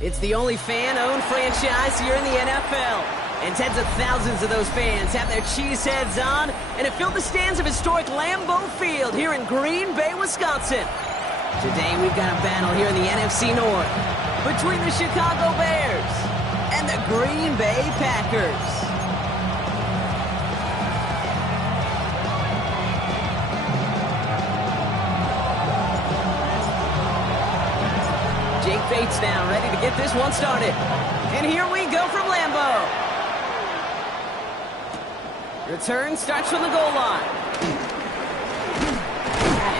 It's the only fan-owned franchise here in the NFL. And tens of thousands of those fans have their cheeseheads on, and it filled the stands of historic Lambeau Field here in Green Bay, Wisconsin. Today we've got a battle here in the NFC North between the Chicago Bears and the Green Bay Packers. Jake Bates now ready to get this one started. And here we go from Lambeau. Return starts from the goal line.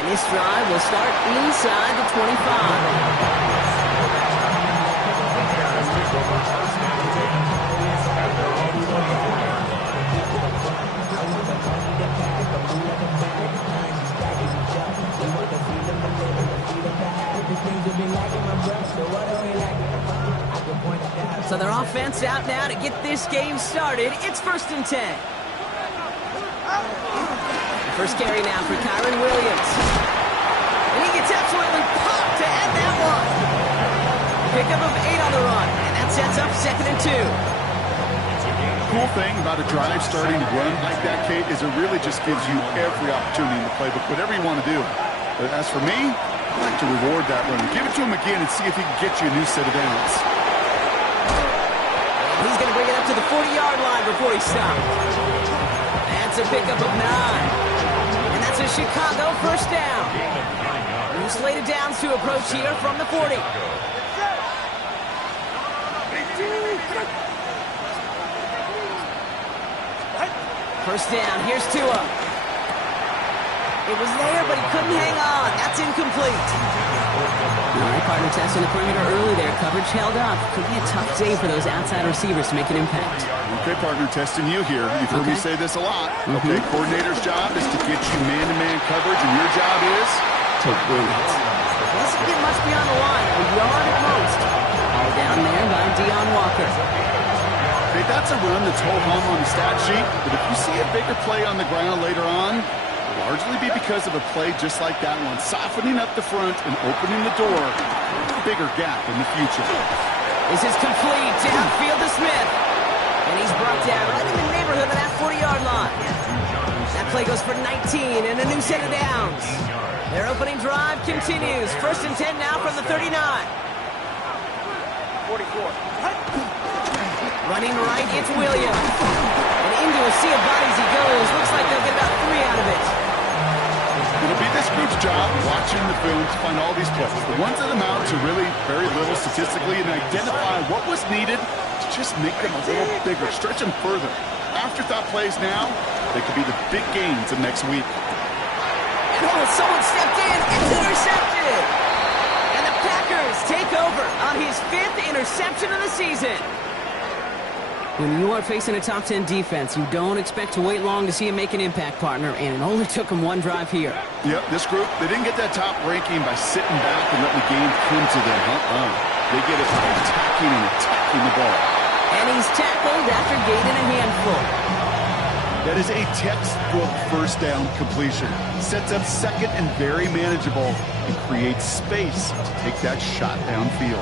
And this drive will start inside the 25. So their offense out now to get this game started. It's 1st and 10. First carry now for Kyron Williams. And he gets absolutely popped to add that one. Pickup of 8 on the run. And that sets up 2nd and 2. Cool thing about a drive starting to run like that, Kate, is it really just gives you every opportunity in the playbook, whatever you want to do. But as for me, I like to reward that run. Give it to him again and see if he can get you a new set of downs. And he's going to bring it up to the 40-yard line before he stops. That's a pickup of 9. And that's a Chicago first down. New slated downs to approach here from the 40. First down, here's Tua. It was there, but he couldn't hang on. That's incomplete. All right, partner testing the perimeter early there. Coverage held up. Could be a tough day for those outside receivers to make an impact. Okay, partner, testing you here. You've heard me say this a lot. Okay, coordinator's job is to get you man-to-man coverage, and your job is to win it. Doesn't get much beyond the line. A yard at most. All down there by Deon Walker. Okay, that's a run that's ho-hum on the stat sheet, but if you see a bigger play on the ground later on, it'll largely be because of a play just like that one, softening up the front and opening the door for a bigger gap in the future. This is complete. Downfield to Smith. And he's brought down right in the neighborhood of that 40-yard line. That play goes for 19 and a new set of downs. Their opening drive continues. 1st and 10 now from the 39. 44. Running right, it's Williams. And into a sea of bodies he goes. Looks like they'll get about 3 out of it. It'll be this group's job watching the film to find all these plays. The ones that amount to really very little statistically and identify what was needed to just make them a little bigger, stretch them further. Afterthought plays now, they could be the big gains of next week. And someone stepped in. It's intercepted. And the Packers take over on his 5th interception of the season. When you are facing a top 10 defense, you don't expect to wait long to see him make an impact, partner, and it only took him 1 drive here. Yep, this group, they didn't get that top ranking by sitting back and letting the game come to them. They get it by attacking and attacking the ball. And he's tackled after gaining a handful. That is a textbook first down completion. Sets up 2nd and very manageable and creates space to take that shot downfield.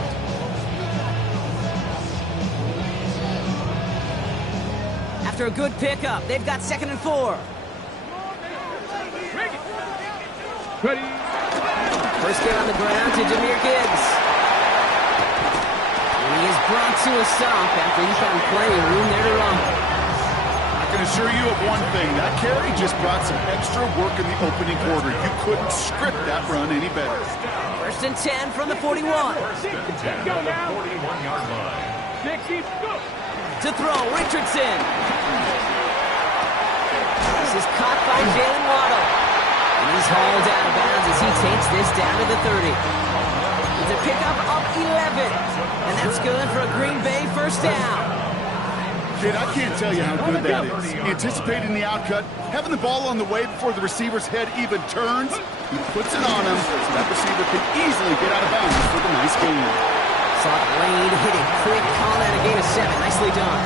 After a good pickup, they've got 2nd and 4. Ready. First down on the ground to Jahmyr Gibbs. And he is brought to a stop after he found plenty of room there to run. I can assure you of one thing. That carry just brought some extra work in the opening quarter. You couldn't script that run any better. 1st and 10 from the 41. Down the 41-yard line. To throw, Richardson. This is caught by Jalen Waddle. And he's hauled out of bounds as he takes this down to the 30. It's a pickup of 11. And that's good for a Green Bay first down. Kid, I can't tell you how good that is. Anticipating the outcut, having the ball on the way before the receiver's head even turns, he puts it on him so that receiver can easily get out of bounds for the nice gain. Saw it lane, hit it quick, call that a gain of 7. Nicely done.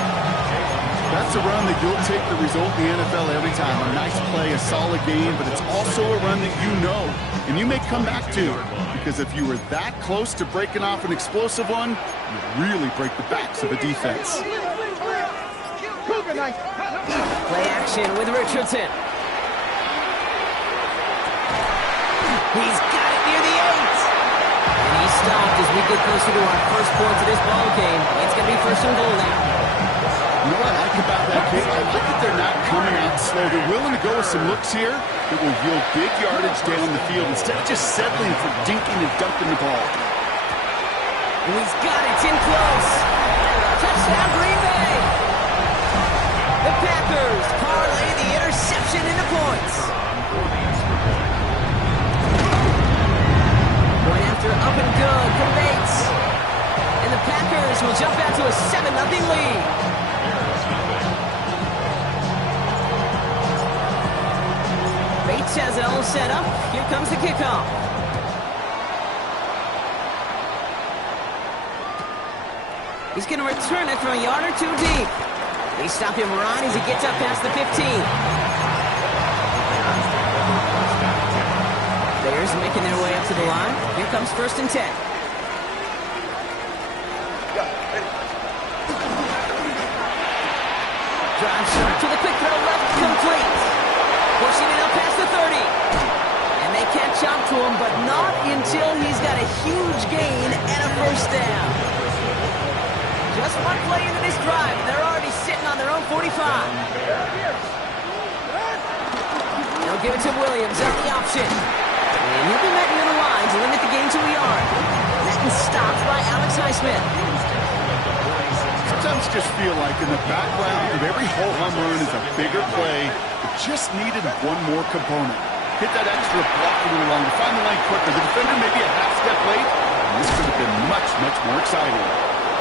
That That's a run that you'll take the result in the NFL every time. A nice play, a solid game, but it's also a run that you know and you may come back to. Because if you were that close to breaking off an explosive one, you'd really break the backs of a defense. Play action with Richardson. He's got it near the 8. And he's stopped as we get closer to our first points of this ball game. It's going to be first and goal now. You know what I like about that kick? I like that they're not coming out slow. They're willing to go with some looks here that will yield big yardage down the field instead of just settling for dinking and dumping the ball. And he's got it. It's in close. Touchdown, Green Bay. The Packers parlay the interception into points. Point after up and good from Bates. And the Packers will jump out to a 7-0 lead. Bates has it all set up. Here comes the kickoff. He's going to return it from a yard or two deep. They stop him right as he gets up past the 15. Bears making their way up to the line. Here comes first and 10. Drive short to the quick throw left, complete. Pushing it up past the 30. And they catch up to him, but not until he's got a huge gain and a first down. Just one play into this drive, and they're already sitting on their own 45. They'll give it to Williams on the option. And he'll be met near the line to limit the gain to a yard. That is stopped by Alex Highsmith. Sometimes just feel like in the background of every ho-hum run is a bigger play that just needed one more component. Hit that extra block a little longer, find the line quicker. The defender may be a half step late, and this could have been much, much more exciting.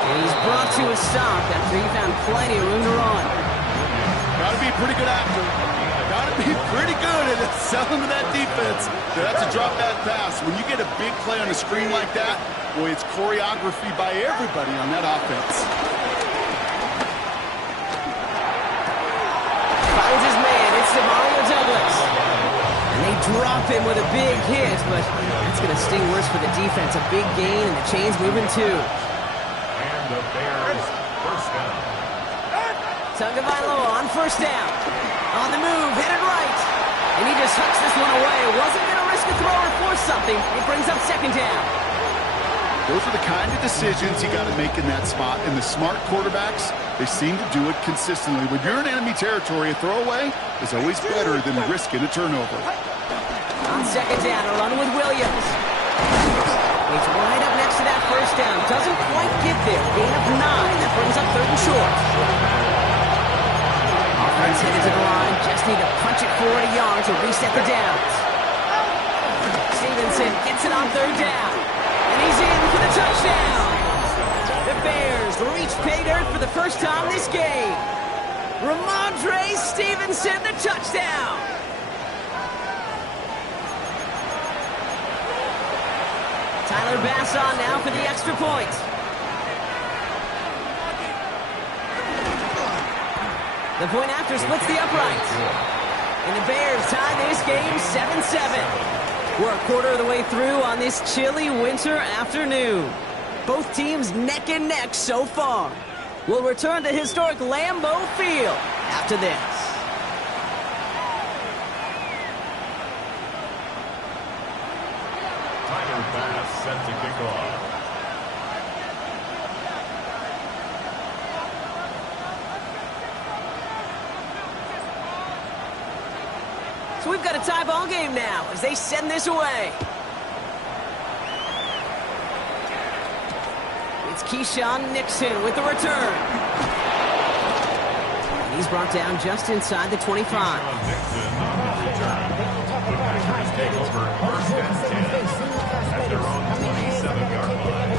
And he's brought to a stop after he found plenty of room to run. Got to be pretty good actor. Got to be pretty good at selling to that defense. That's a drop back pass. When you get a big play on a screen like that, boy, it's choreography by everybody on that offense. Finds his man. It's Mario Douglas. And they drop him with a big hit, but that's going to sting worse for the defense. A big gain, and the chain's moving too. The Bears first down. Tagovailoa on first down. On the move, headed right. And he just hucks this one away. Wasn't going to risk a throw or force something. It brings up second down. Those are the kind of decisions you got to make in that spot. And the smart quarterbacks, they seem to do it consistently. When you're in enemy territory, a throwaway is always better than risking a turnover. On second down, a run with Williams. He's right up next to that first down. Doesn't quite get there. Gain of 9. That brings up third and short. Offense headed to the line. Just need to punch it forward a yard to reset the downs. Stevenson gets it on third down. And he's in for the touchdown. The Bears reach pay dirt for the first time this game. Ramondre Stevenson, the touchdown. Tyler Bass on now for the extra point. The point after splits the uprights. And the Bears tie this game 7-7. We're a quarter of the way through on this chilly winter afternoon. Both teams neck and neck so far. We'll return to historic Lambeau Field after this. Tyler Bass set to kick off. So we've got a tie ball game now as they send this away. It's Keyshawn Nixon with the return. And he's brought down just inside the 25. Keyshawn Nixon on the return. The Packers take over first and 10 at their own 27-yard line.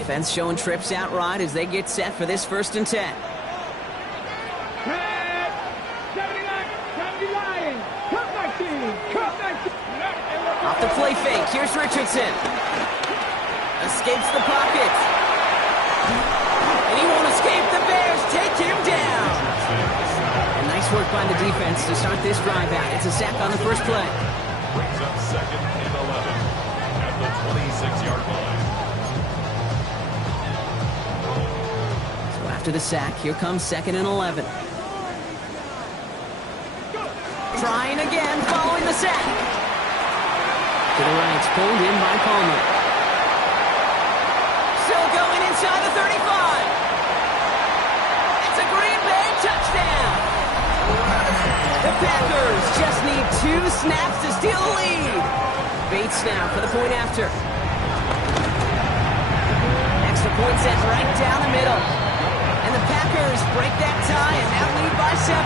Offense showing trips out right as they get set for this first and 10. Off the play fake, here's Richardson. Escapes the pocket. And he won't escape the defense to start this drive out. It's a sack on the first play. Brings up 2nd and 11 at the 26-yard line. So after the sack, here comes 2nd and 11. Trying again, following the sack. To the right, it's pulled in by Palmer. Still going inside the 35. It's a Green Bay touchdown. The Packers just need 2 snaps to steal the lead. Bates now for the point after. Extra point set right down the middle. And the Packers break that tie and now lead by 7.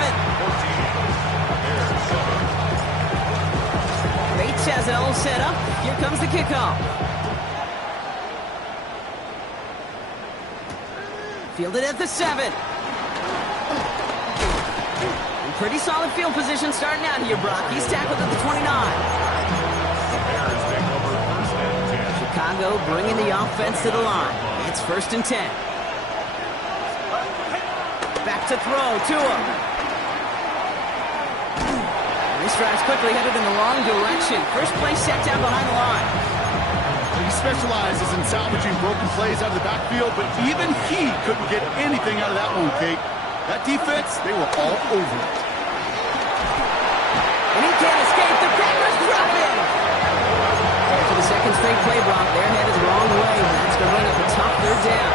Bates has it all set up. Here comes the kickoff. Fielded at the 7. Pretty solid field position starting out here, Brock. He's tackled at the 29. Chicago bringing the offense to the line. It's 1st and 10. Back to throw, Tua. This drive's quickly headed in the wrong direction. First play set down behind the line. He specializes in salvaging broken plays out of the backfield, but even he couldn't get anything out of that one, Kate. That defense, they were all over it. And he can't escape. The Packers drop him. For the second straight play, Brock, they're headed the wrong way. That's going to bring up a tough 3rd down.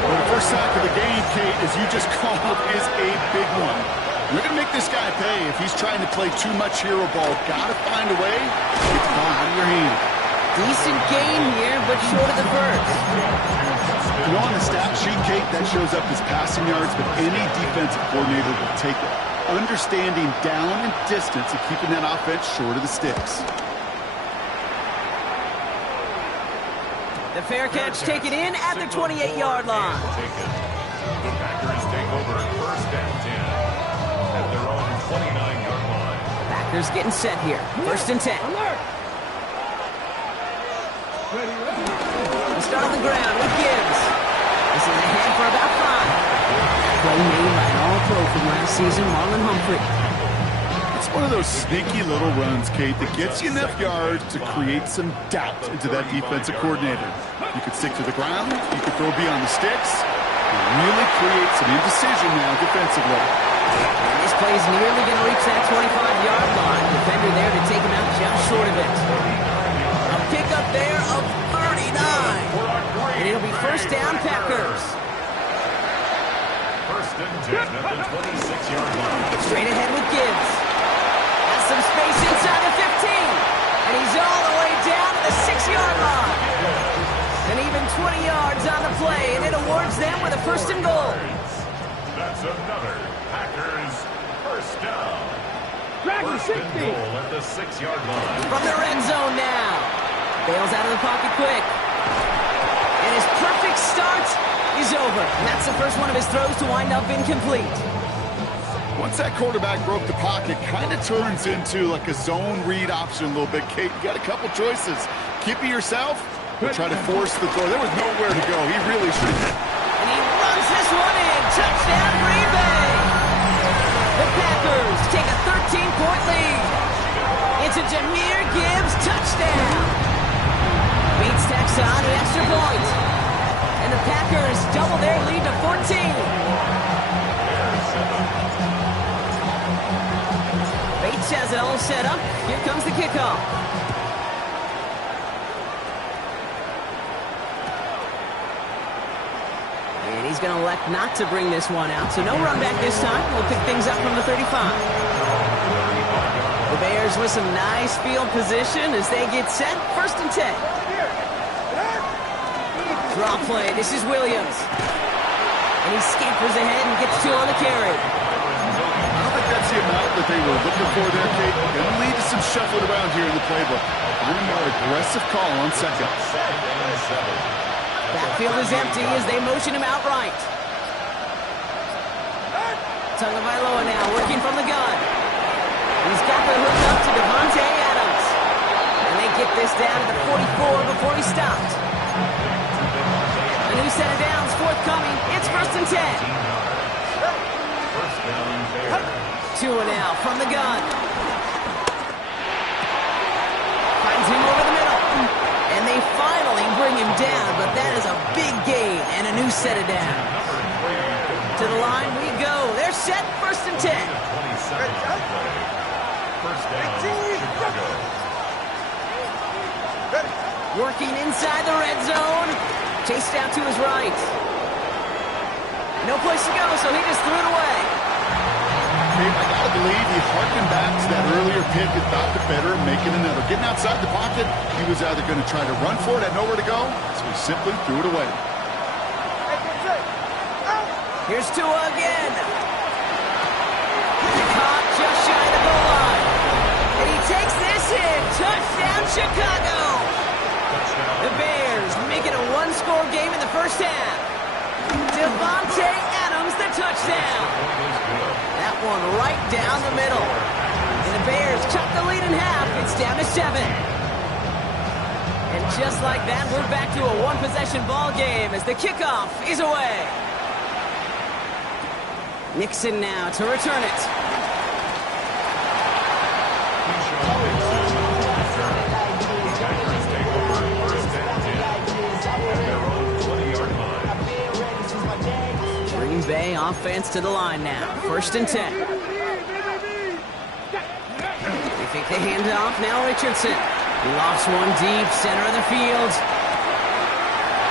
Well, the first sack of the game, Kate, as you just called, is a big one. You're going to make this guy pay if he's trying to play too much hero ball. Got to find a way to get the ball out of your hand. Decent gain here, but short of the first. You know, on the stat sheet, Kate, that shows up as passing yards, but any defensive coordinator will take it. Understanding down and distance and keeping that offense short of the sticks. The fair catch taken in at the 28-yard line. The Packers take over 1st and 10 at their own 29-yard line. Packers getting set here. 1st and 10. We start on the ground with Gibbs. This is ahead for about 5. Play made by an all-pro from last season, Marlon Humphrey. It's one of those sneaky little runs, Kate, that gets you enough yards to create some doubt into that defensive coordinator. You could stick to the ground, you could throw beyond the sticks, and really create some indecision now defensively. And this play is nearly going to reach that 25-yard line. Defender there to take him out just short of it. A pickup there of 39. And it'll be 1st down, Packers. 1st and 10 at the 26-yard line. Straight ahead with Gibbs. Has some space inside the 15. And he's all the way down to the 6-yard line. And even 20 yards on the play, and it awards them with a 1st and goal. That's another Packers 1st down. Packers 1st and goal at the 6-yard line. From the red zone now. Bails out of the pocket quick. And his perfect start is over. And that's the first one of his throws to wind up incomplete. Once that quarterback broke the pocket, kind of turns into like a zone read option a little bit. Kate, you got a couple choices. Keep it yourself or try to force the throw. There was nowhere to go. He really should have. And he runs this one in. Touchdown, Green Bay. The Packers take a 13-point lead. It's a Jahmyr Gibbs touchdown. Bates tacks on the extra point. And the Packers double their lead to 14. Bates has it all set up. Here comes the kickoff. And he's going to elect not to bring this one out. So no run back this time. We'll pick things up from the 35. The Bears with some nice field position as they get set. 1st and 10. Draw play. This is Williams. And he scampers ahead and gets 2 on the carry. I don't think that's the amount that they were looking for there, Kate. Going to lead to some shuffling around here in the playbook. Find a more aggressive call on 2nd. Backfield is empty as they motion him outright. Tagovailoa now working from the gun. He's got the hook up to Devontae Adams. And they get this down to the 44 before he stopped. A new set of downs forthcoming. It's 1st and 10. 1st down, Bears. to it now from the gun. Finds him over the middle. And they finally bring him down, but that is a big gain and a new set of downs. To the line we go. They're set, 1st and 10. First down, Chicago. Working inside the red zone. Chased out to his right. No place to go, so he just threw it away. I gotta believe he harkened back to that earlier pick and thought the better of making another. Getting outside the pocket, he was either going to try to run for it, had nowhere to go, so he simply threw it away. Here's Tua again. Caught just shy of the goal line. And he takes this in. Touchdown, Chicago. The Bears make it a one-score game in the first half. Devontae Adams, the touchdown. That one right down the middle. And the Bears cut the lead in half. It's down to 7. And just like that, we're back to a one-possession ball game as the kickoff is away. Nixon now to return it. Green Bay offense to the line now. 1st and 10. They think they hand it off. Now Richardson. He lofts one deep, center of the field.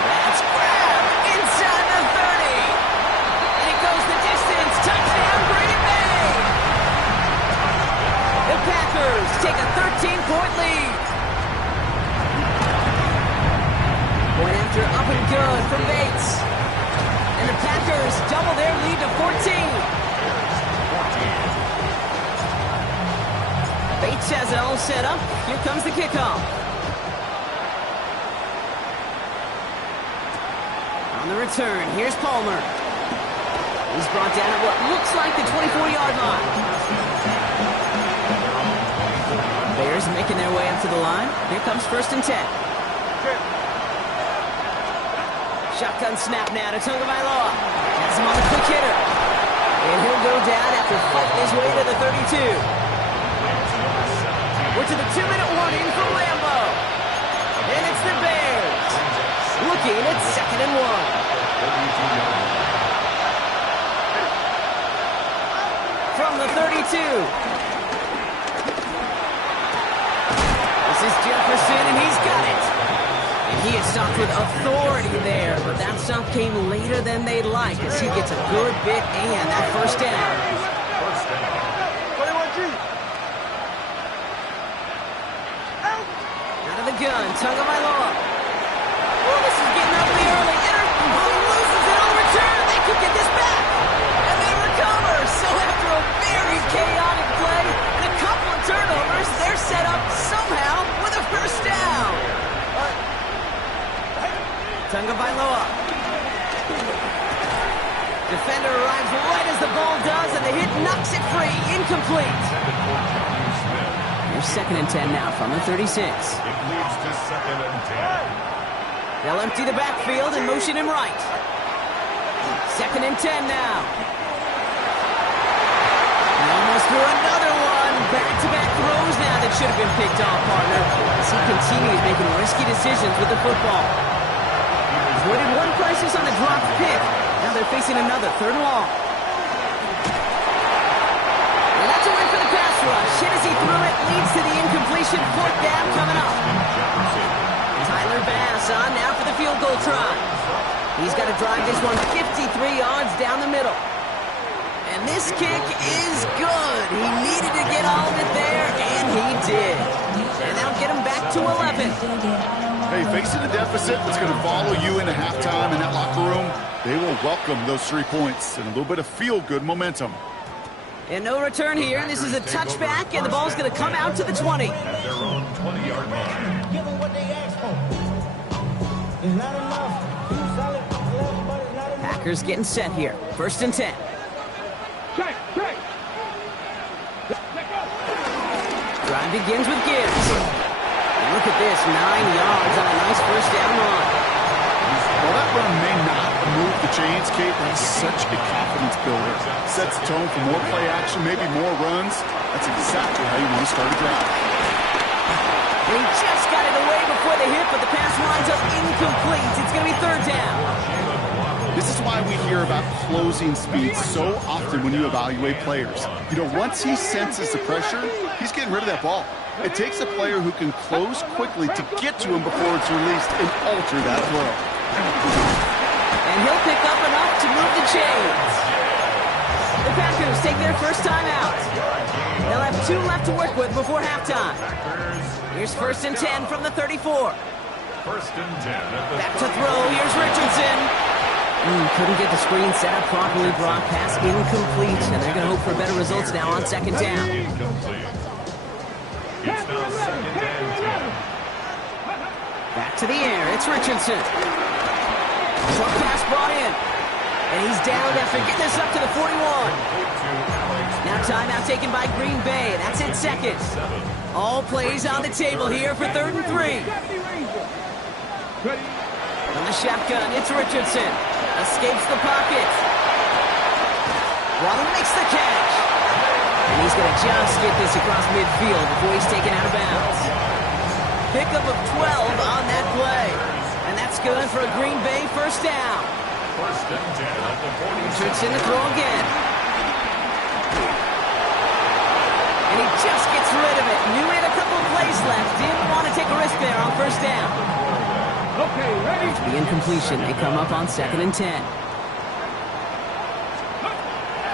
That's grabbed inside the 30. And it goes the distance. Touchdown, Green Bay. The Packers take a 13-point lead. Point after up and good from Bates. And the Packers double their lead to 14. Bates has it all set up. Here comes the kickoff. On the return, here's Palmer. He's brought down at what looks like the 24-yard line. Bears making their way up to the line. Here comes 1st and 10. Shotgun snap now to Tagovailoa. Has him on the quick hitter. And he'll go down after fighting his way to the 32. We're to the 2-minute warning from Lambeau. And it's the Bears. Looking at 2nd and 1. From the 32. This is Jefferson, and he's got it. And he is stopped with authority there, but that stop came later than they'd like as he gets a good bit and that 1st down. Out of the gun, Tagovailoa. Oh, this is getting ugly early. He loses it on return. They could get this back. And they recover. So after a very chaotic play and a couple of turnovers, they're set up somehow with a 1st down. Tagovailoa. Defender arrives right as the ball does, and the hit knocks it free. Incomplete. Here's 2nd and 10 now from the 36. It leads to 2nd and 10. They'll empty the backfield and motion him right. 2nd and 10 now. He almost threw another one. Back-to-back throws now that should have been picked off, partner, as he continues making risky decisions with the football. Avoided one crisis on the dropped pick. Now they're facing another 3rd and long. And that's a win for the pass rush. Hit as he threw it, leads to the incompletion. 4th down coming up. Tyler Bass on now for the field goal try. He's got to drive this one 53 yards down the middle. And this kick is good. He needed to get all of it there, and he did. And that'll get him back to 11. Hey, facing a deficit that's going to follow you into halftime in that locker room, they will welcome those 3 points and a little bit of feel-good momentum. And no return here. This is a touchback, and the ball's going to come out to the 20. At their own 20-yard line. Give them what they asked for. It's not enough. Solid, but it's not enough. Packers getting set here. 1st and 10. Drive begins with Gibbs. And look at this, 9 yards on a nice 1st down run. While that run may not move the chains, Kate, that's such a confidence builder. Sets the tone for more play action, maybe more runs. That's exactly how you want to start a drive. He just got it away before the hit, but the pass winds up incomplete. It's going to be third down. This is why we hear about closing speed so often when you evaluate players. You know, once he senses the pressure, he's getting rid of that ball. It takes a player who can close quickly to get to him before it's released and alter that throw. And he'll pick up enough to move the chains. The Packers take their first time out. They'll have 2 left to work with before halftime. Here's 1st and 10 from the 34. First and 10. Back to throw. Here's Richardson. Couldn't get the screen set up properly. Brock, pass incomplete. And they're going to hope for better results now on 2nd down. Incomplete. It's now 2nd and 10. Back to the air. It's Richardson. Short pass brought in. And he's down after getting this up to the 41. Now timeout taken by Green Bay. That's it, 2nd. All plays on the table here for 3rd and 3. From the shotgun, it's Richardson. Escapes the pocket. Waddle makes the catch. And he's going to just get this across midfield before he's taken out of bounds. Pickup of 12 on that play. And that's good for a Green Bay first down. First and 10 at the 40. Richardson to throw again. And he just gets rid of it. Knew he had a couple of plays left. Didn't want to take a risk there on first down. Okay, ready? After the incompletion, they come up on 2nd and 10.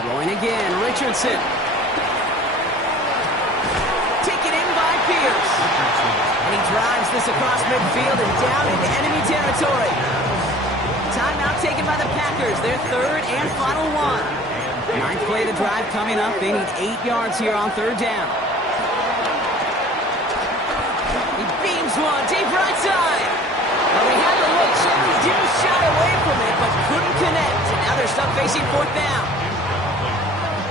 Throwing again, Richardson. Taken in by Pierce. And he drives this across midfield and down into enemy territory. Timeout taken by the Packers, their 3rd and final one. 9th play of the drive coming up. They need 8 yards here on 3rd down. He beams one, deep right side. Well, they had the look, certainly didn't shy away from it, but couldn't connect. And now they're stuck facing 4th down.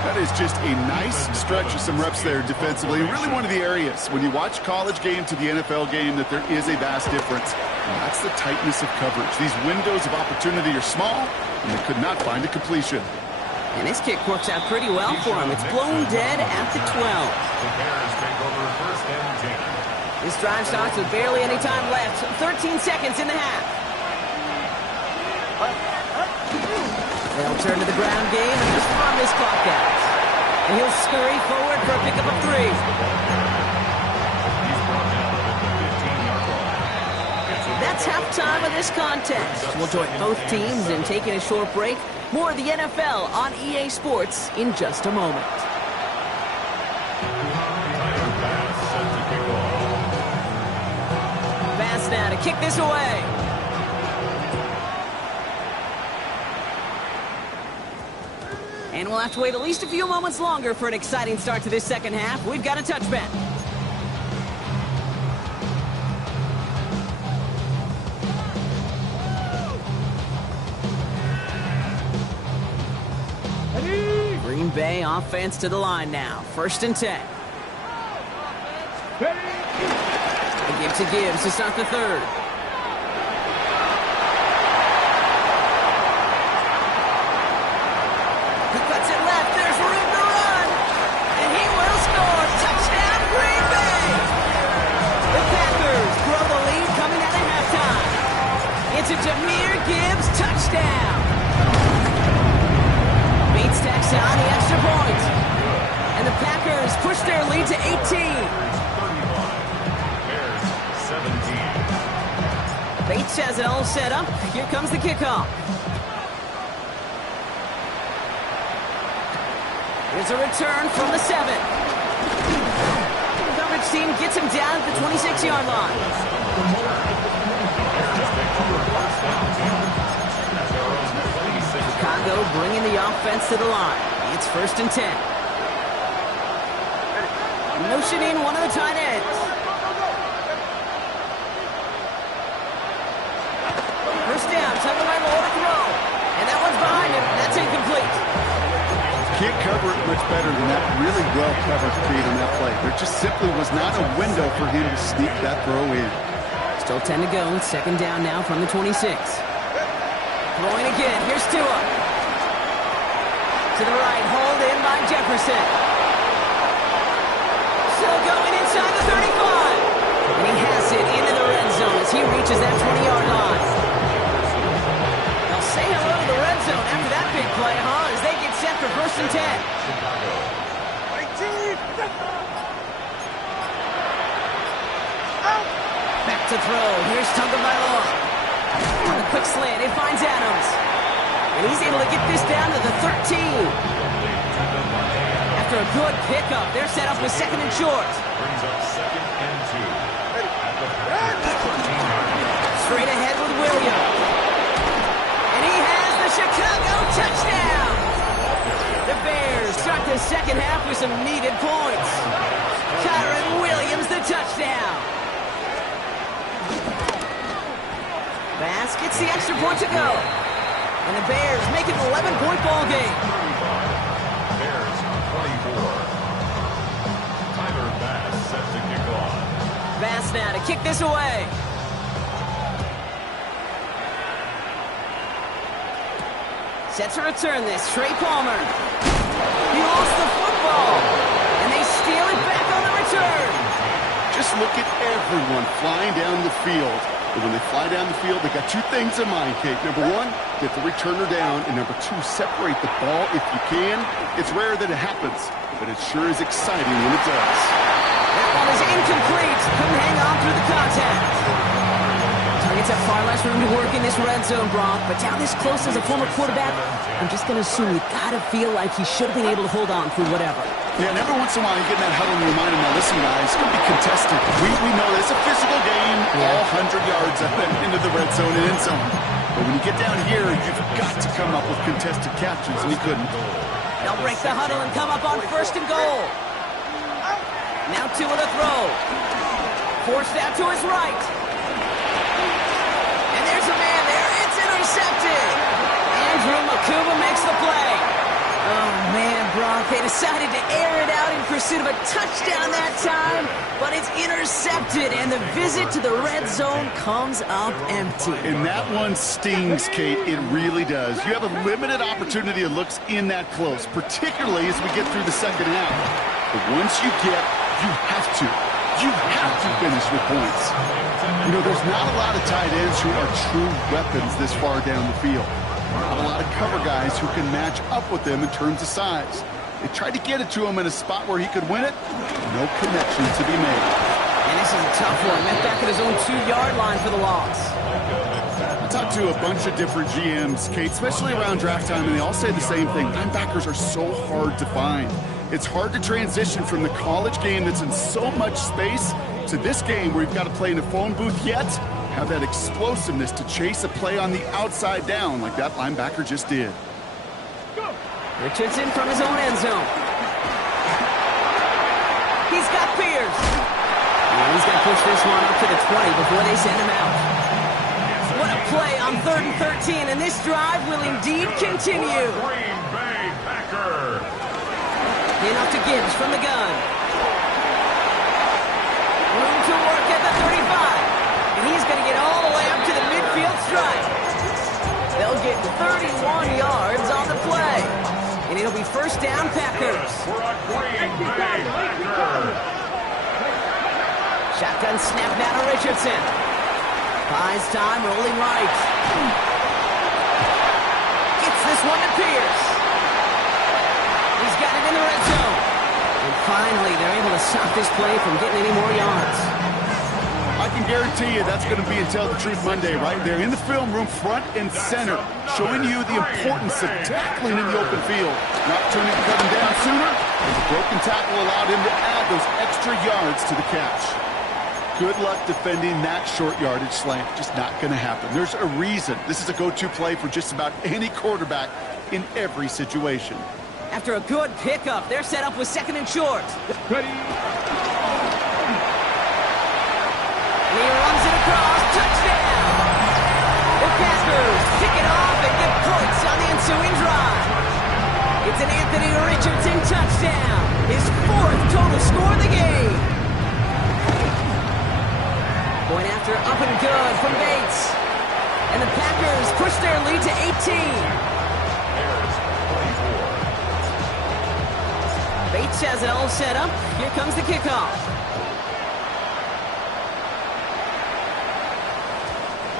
That is just a nice stretch of some reps there defensively. Really one of the areas when you watch college game to the NFL game that there is a vast difference. And that's the tightness of coverage. These windows of opportunity are small, and they could not find a completion. And this kick works out pretty well for him. It's blown dead at the 12. The Bears take over first and 10. This drive starts with barely any time left. 13 seconds in the half. They'll turn to the ground game and just run this clock out. And he'll scurry forward for a pickup of 3. He's brought down at the 15-yard line. That's halftime of this contest. We'll join both teams in taking a short break. More of the NFL on EA Sports in just a moment. Pass now to kick this away. And we'll have to wait at least a few moments longer for an exciting start to this second half. We've got a touchback. Green Bay offense to the line now. 1st and 10. They give to Gibbs to start the 3rd. He cuts it left. There's room to run. And he will score. Touchdown, Green Bay. The Packers grow the lead coming out of halftime. It's a Jahmyr Gibbs touchdown. Bates tacks on the extra point. And the Packers push their lead to 18. Bates has it all set up. Here comes the kickoff. Here's a return from the 7. Coverage team gets him down at the 26-yard line. Chicago bringing the offense to the line. It's 1st and 10. Motion in one of the tight ends. First down, time by Moore to throw. And that one's behind him. That's incomplete. Can't cover it much better than that. Really well covered Creed on that play. There just simply was not a window for him to sneak that throw in. Still 10 to go. 2nd down now from the 26. Throwing again. Here's Tua. To the right. Hauled in by Jefferson. Still going inside the 35. And he has it into the red zone as he reaches that 20-yard line. They'll say hello to the red zone after that big play, huh? As they get set for 1st and 10. Back to throw. Here's Tagovailoa. On a quick slant, it finds Adams. And he's able to get this down to the 13. After a good pickup, they're set up with 2nd and short. Brings up 2nd and 2. Straight ahead with Williams. And he has the Chicago touchdown. The Bears start the second half with some needed points. Kyron Williams, the touchdown. Bass gets the extra point to go. And the Bears make it an 11-point ball game. Bears 24. Tyler Bass set to kick off. Bass now to kick this away. Set to return this. Trey Palmer. He lost the football. And they steal it back on the return. Just look at everyone flying down the field. And when they fly down the field, they got two things in mind, Kate. Number one, get the returner down. And number two, separate the ball if you can. It's rare that it happens, but it sure is exciting when it does. That one is incomplete. Couldn't hang on through the contact. Targets have far less room to work in this red zone, Brock. But down this close as a former quarterback, I'm just going to assume you got to feel like he should have been able to hold on through whatever. Yeah, and every once in a while you get in that huddle and you remind him, now listen guys, it's going to be contested. We know it's a physical game, all 100 yards up and into the red zone and end zone. But when you get down here, you've got to come up with contested captures, and he couldn't. They'll break the huddle and come up on 1st and goal. Now two with a throw. Forced out to his right. And there's a man there. It's intercepted. Andrew Makuba makes the play. Oh, man, Brock, they decided to air it out in pursuit of a touchdown that time, but it's intercepted, and the visit to the red zone comes up empty. And that one stings, Kate. It really does. You have a limited opportunity of looks in that close, particularly as we get through the second half. But once you get, you have to finish with points. You know, there's not a lot of tight ends who are true weapons this far down the field. Not a lot of cover guys who can match up with them in terms of size. They tried to get it to him in a spot where he could win it. No connection to be made. And this is a tough one. Met back at his own 2-yard line for the loss. I talked to a bunch of different GMs, Kate, especially around draft time, and they all say the same thing. Linebackers are so hard to find. It's hard to transition from the college game that's in so much space to this game where you've got to play in a phone booth yet have that explosiveness to chase a play on the outside down like that linebacker just did. Richardson from his own end zone. He's got Pierce. And he's going to push this one up to the 20 before they send him out. What a play on 3rd and 13, and this drive will indeed continue. Green Bay Packers. In off to Gibbs from the gun. Room to work at the 35. And he's going to get all the way up to the midfield stripe. They'll get 31 yards on the play. And it'll be 1st down Packers. Shotgun snap now to Richardson. Buys time, rolling right. Gets this one to Pierce. He's got it in the red zone. And finally, they're able to stop this play from getting any more yards. I can guarantee you that's going to be Tell the Truth Monday right there in the film room, front and center, showing you the importance of tackling in the open field. An opportunity to cut him down sooner, and the broken tackle allowed him to add those extra yards to the catch. Good luck defending that short yardage slant. Just not going to happen. There's a reason this is a go-to play for just about any quarterback in every situation. After a good pickup, they're set up with 2nd and short. Ready. And he runs it across. Touchdown! The Packers pick it off and get points on the ensuing drive. It's an Anthony Richardson touchdown. His 4th total score of the game. Going after up and good from Bates. And the Packers push their lead to 18. Bates has it all set up. Here comes the kickoff.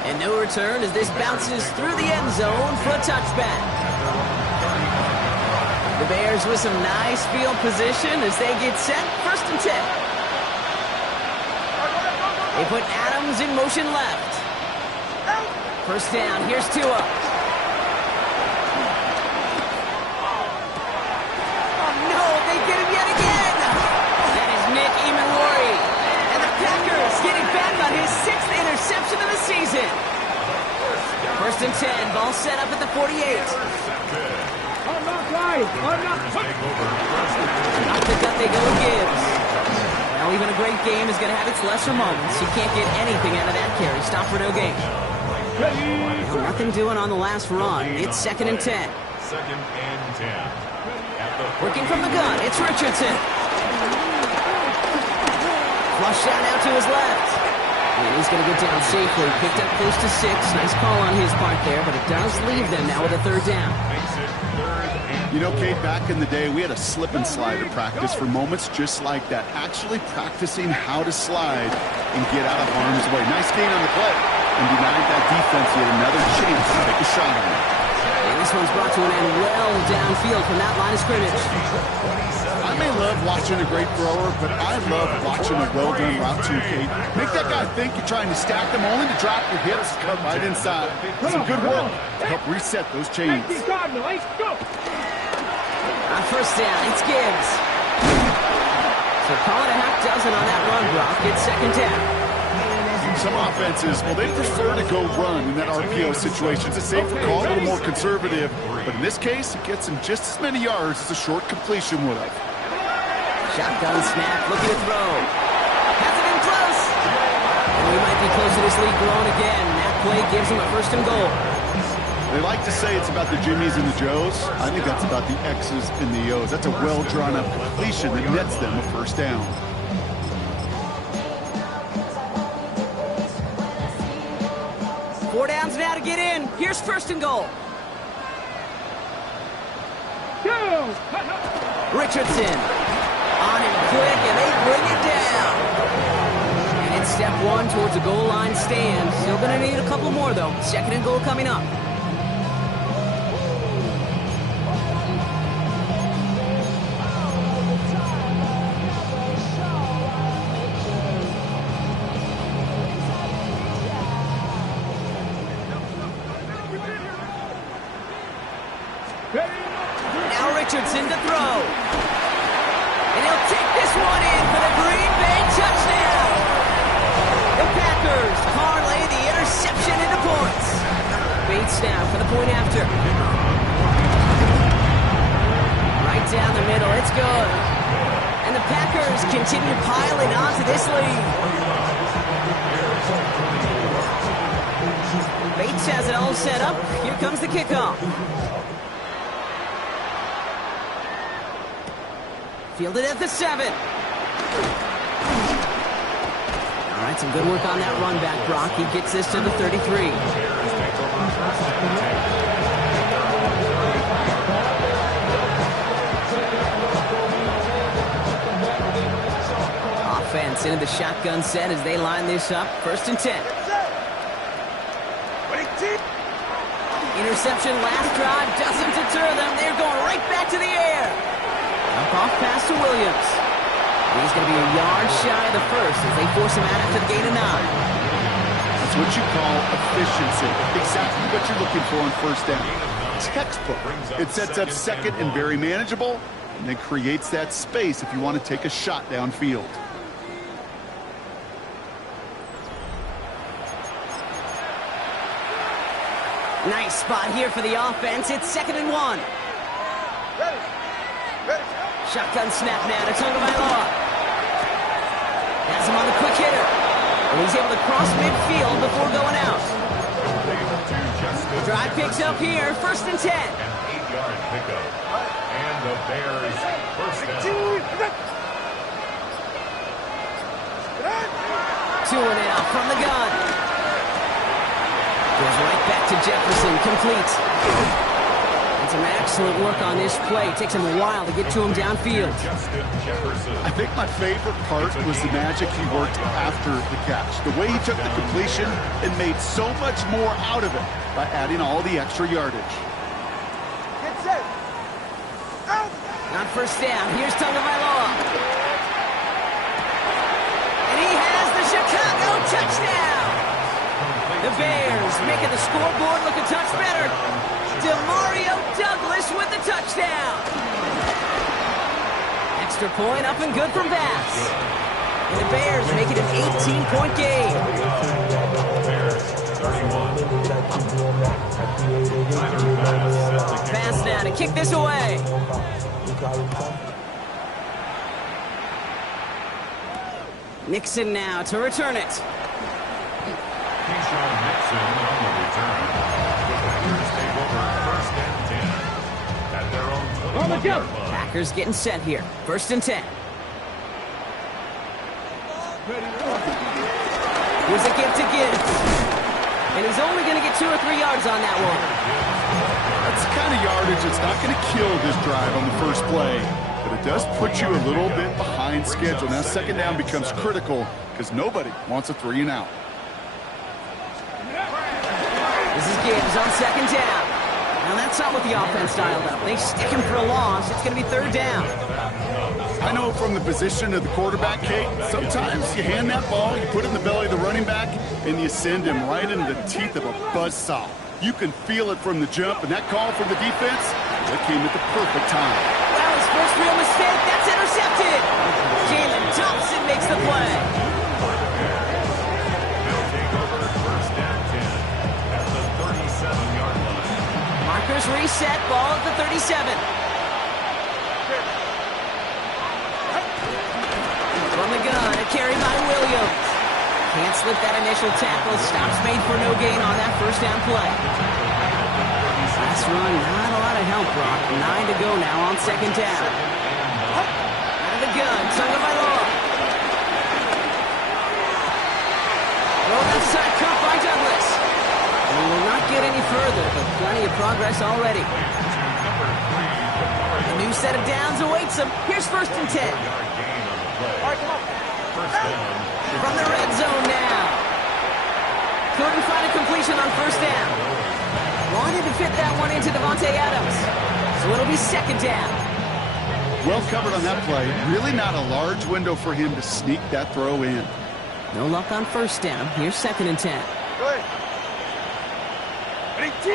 And no return as this bounces through the end zone for a touchback. The Bears with some nice field position as they get set. 1st and 10. They put Adams in motion left. 1st down. Here's Tua. Oh, no. They get him yet again. That is Nick Emenwari. And the Packers getting back on his 6th interception of the season. 1st and 10. Ball set up at the 48. Off the gut they go with Gibbs. Well, even a great game is going to have its lesser moments. You can't get anything out of that carry. Stop for no gain. Well, nothing doing on the last run. It's 2nd and 10. 2nd and 10. Working from the gun, it's Richardson. Flush shot out to his left. And he's going to get down safely. Picked up close to 6. Nice call on his part there, but it does leave them now with a 3rd down. You know, Kate, back in the day, we had a slip and slide at practice for moments just like that. Actually practicing how to slide and get out of harm's way. Nice gain on the play. And denied that defense yet another chance to take a shot on it. And this one's brought to an end well downfield from that line of scrimmage. I may love watching a great thrower, but I love watching a well-done route too, Kate. Make that guy think you're trying to stack them only to drop your hips, cut right inside. Some good work to help reset those chains. On 1st down, it's Gibbs. So call it a half dozen on that run block. It's 2nd down. Some offenses, well, they prefer to go run in that RPO situation. It's a safer call, a little more conservative. But in this case, it gets him just as many yards as a short completion would have. Shotgun snap, looking to throw. Has it in close. And we might be close to this lead growing again. That play gives him a 1st and goal. They like to say it's about the Jimmies and the Joes. I think that's about the X's and the O's. That's a well-drawn-up completion that nets them a 1st down. Four downs now to get in. Here's 1st and goal. Richardson on him quick, and they bring it down. And it's step 1 towards a goal line stand. Still going to need a couple more, though. 2nd and goal coming up. Now Richardson to throw. And he'll take this one in for the Green Bay touchdown. The Packers parlay the interception into points. Bates now for the point after. Right down the middle. It's good. And the Packers continue piling onto this lead. Bates has it all set up. Here comes the kickoff. Fielded at the 7. All right, some good work on that run back, Brock. He gets this to the 33. Offense into the shotgun set as they line this up. 1st and 10. Interception last drive doesn't deter them. They're going right back to the air. Up off pass to Williams. He's going to be a yard shy of the 1st as they force him out after the gain of 9. That's what you call efficiency. Exactly what you're looking for on 1st down. Textbook. It sets up 2nd and very manageable, and then creates that space if you want to take a shot downfield. Nice spot here for the offense. It's 2nd and 1. Shotgun snap now to Tagovailoa. Has him on the quick hitter. And he's able to cross midfield before going out. Drive picks up here. 1st and 10. An 8-yard pickup. And the Bears 1st down. Tua now from the gun. Goes right back to Jefferson, complete. And some excellent work on this play. It takes him a while to get to him downfield. I think my favorite part was the magic he worked after the catch. The way he took the completion and made so much more out of it by adding all the extra yardage. Get set. Out. On first down, here's Tagovailoa. And he has the Chicago touchdown. The Bears making the scoreboard look a touch better. Demario Douglas with the touchdown. Extra point up and good from Bass. And the Bears make it an 18-point game. Bass now to kick this away. Nixon now to return it. Keyshawn Nixon on the return. The Packers take over first and 10 at their own 21-yard line. Packers getting set here. First and 10. Here's a give to Gibbs. And he's only going to get 2 or 3 yards on that one. That's the kind of yardage that's not going to kill this drive on the first play. But it does put you a little bit behind schedule. Now second down becomes critical because nobody wants a 3 and out. This is Gibbs on second down. Now that's not what the offense dialed up. They stick him for a loss. It's going to be third down. I know from the position of the quarterback, Kate, sometimes you hand that ball, you put it in the belly of the running back, and you send him right into the teeth of a buzzsaw. You can feel it from the jump, and that call from the defense, that came at the perfect time. That was first real mistake. That's intercepted. Jalen Thompson makes the play. They'll take over first and 10 at the 37-yard line. Markers reset. Ball at the 37. From the gun, a carry by Williams. Can't slip that initial tackle. Stops made for no gain on that first down play. Last run, not a lot of help, Brock. 9 to go now on second down. Out of the gun, Tagovailoa. Throw left side cut by Douglas. And will not get any further, but plenty of progress already. A new set of downs awaits him. Here's first and 10. From the red zone now. Couldn't find a completion on first down. Wanted to fit that one into Devontae Adams. So it'll be second down. Well covered on that play. Really not a large window for him to sneak that throw in. No luck on first down. Here's second and 10. Good. Ready, 2.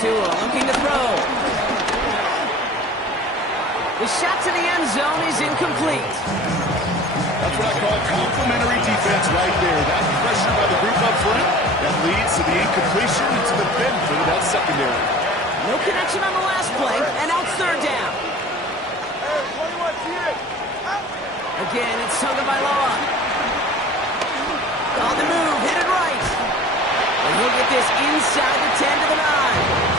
Tua looking to throw. The shot to the end zone is incomplete. That's what I call complimentary defense right there. That pressure by the group up front, that leads to the incompletion and to the benefit of that secondary. No connection on the last play, and now it's third down. Hey, 21, see it. Again, it's Tagovailoa. On the move, hit it right. And he'll get this inside the 10 to the 9.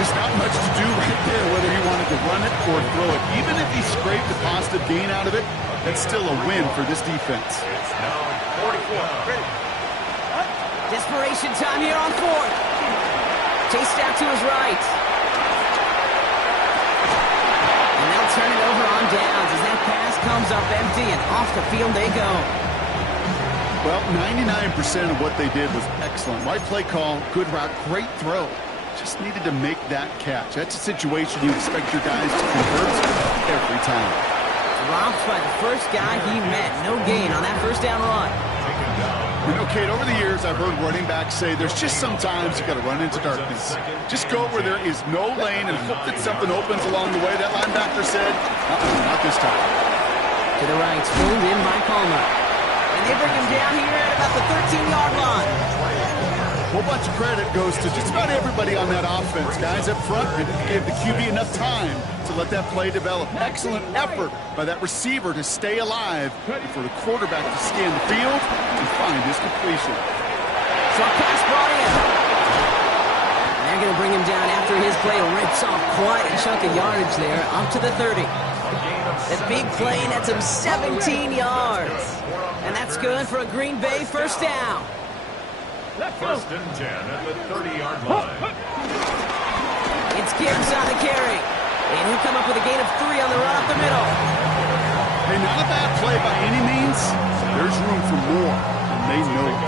Just not much to do right there, whether he wanted to run it or throw it. Even if he scraped a positive gain out of it, that's still a win for this defense. It's now 44. Ready. Desperation time here on fourth. Chased out to his right. And they'll turn it over on downs as that pass comes up empty and off the field they go. Well, 99% of what they did was excellent. Right play call, good route, great throw. Just needed to make that catch. That's a situation you expect your guys to convert every time. Dropped by the first guy he met. No gain on that first down run. You know, Kate, over the years, I've heard running backs say there's just sometimes you got to run into darkness. Just go where there is no lane and hope that something opens along the way. That linebacker said, not this time. To the right, pulled in by Palmer. And they bring him down here at about the 13-yard line. A whole bunch of credit goes to just about everybody on that offense. Guys up front gave the QB enough time to let that play develop. Excellent effort by that receiver to stay alive and for the quarterback to scan the field and find his completion. Short pass brought in. And they're going to bring him down after his play rips off quite a chunk of yardage there, up to the 30. That big play nets him 17 yards. And And that's good for a Green Bay first down. First and 10 at the 30-yard line. It's Gibbs on the carry. And he'll come up with a gain of 3 on the run up the middle. Hey, not a bad play by any means. There's room for more, and they know it.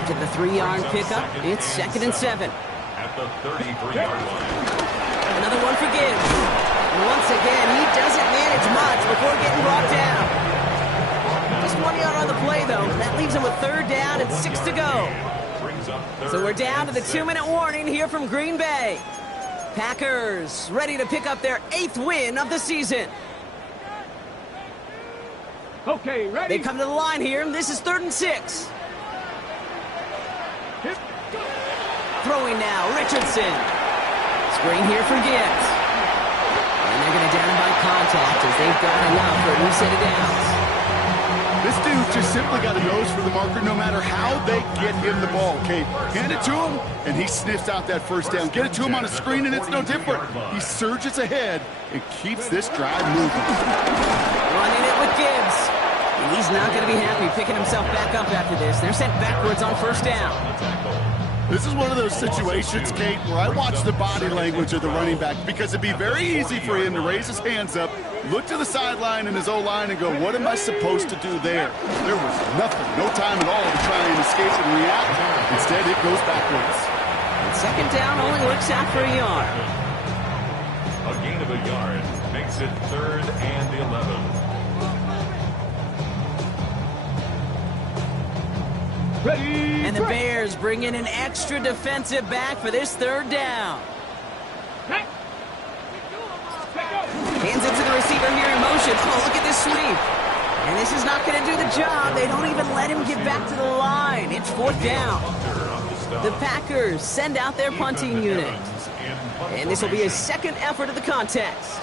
After the 3-yard pickup, it's 2nd and 7. At the 33-yard line. Another one for Gibbs. And once again, he doesn't manage much before getting brought down. Just 1 yard on the play, though. That leaves him with 3rd down and 6 to go. So we're down to the 2-minute warning here from Green Bay. Packers ready to pick up their 8th win of the season. Okay, ready? They come to the line here. This is 3rd and 6. Throwing now, Richardson. Screen here for Gibbs. And they're going to down him by contact as they've got enough for a new set of downs. This dude just simply got a nose for the marker no matter how they get him the ball, okay? Hand it to him, and he sniffs out that first down. Get it to him on a screen, and it's no different. He surges ahead and keeps this drive moving. Running it with Gibbs. And he's not going to be happy picking himself back up after this. They're sent backwards on first down. This is one of those situations, Kate, where I watch the body language of the running back because it'd be very easy for him to raise his hands up, look to the sideline in his O-line and go, what am I supposed to do there? There was nothing, no time at all to try and escape and react. Instead, it goes backwards. And 2nd down only works out for a yard. A gain of a yard makes it 3rd and 11. Ready? And the Bears bring in an extra defensive back for this 3rd down. Hands it to the receiver here in motion. Oh, look at this sweep. And this is not going to do the job. They don't even let him get back to the line. It's 4th down. The Packers send out their punting unit. And this will be a 2nd effort of the contest.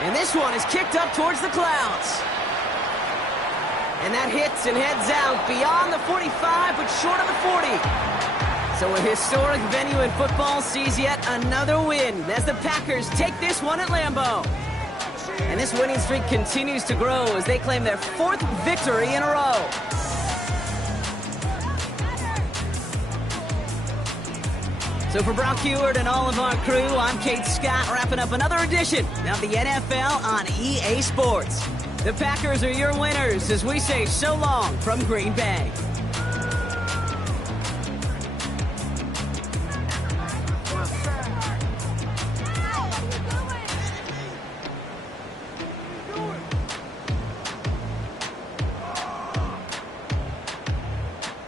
And this one is kicked up towards the clouds. And that hits and heads out beyond the 45, but short of the 40. So a historic venue in football sees yet another win as the Packers take this one at Lambeau. And this winning streak continues to grow as they claim their 4th victory in a row. So for Brock Heward and all of our crew, I'm Kate Scott, wrapping up another edition of the NFL on EA Sports. The Packers are your winners as we say so long from Green Bay.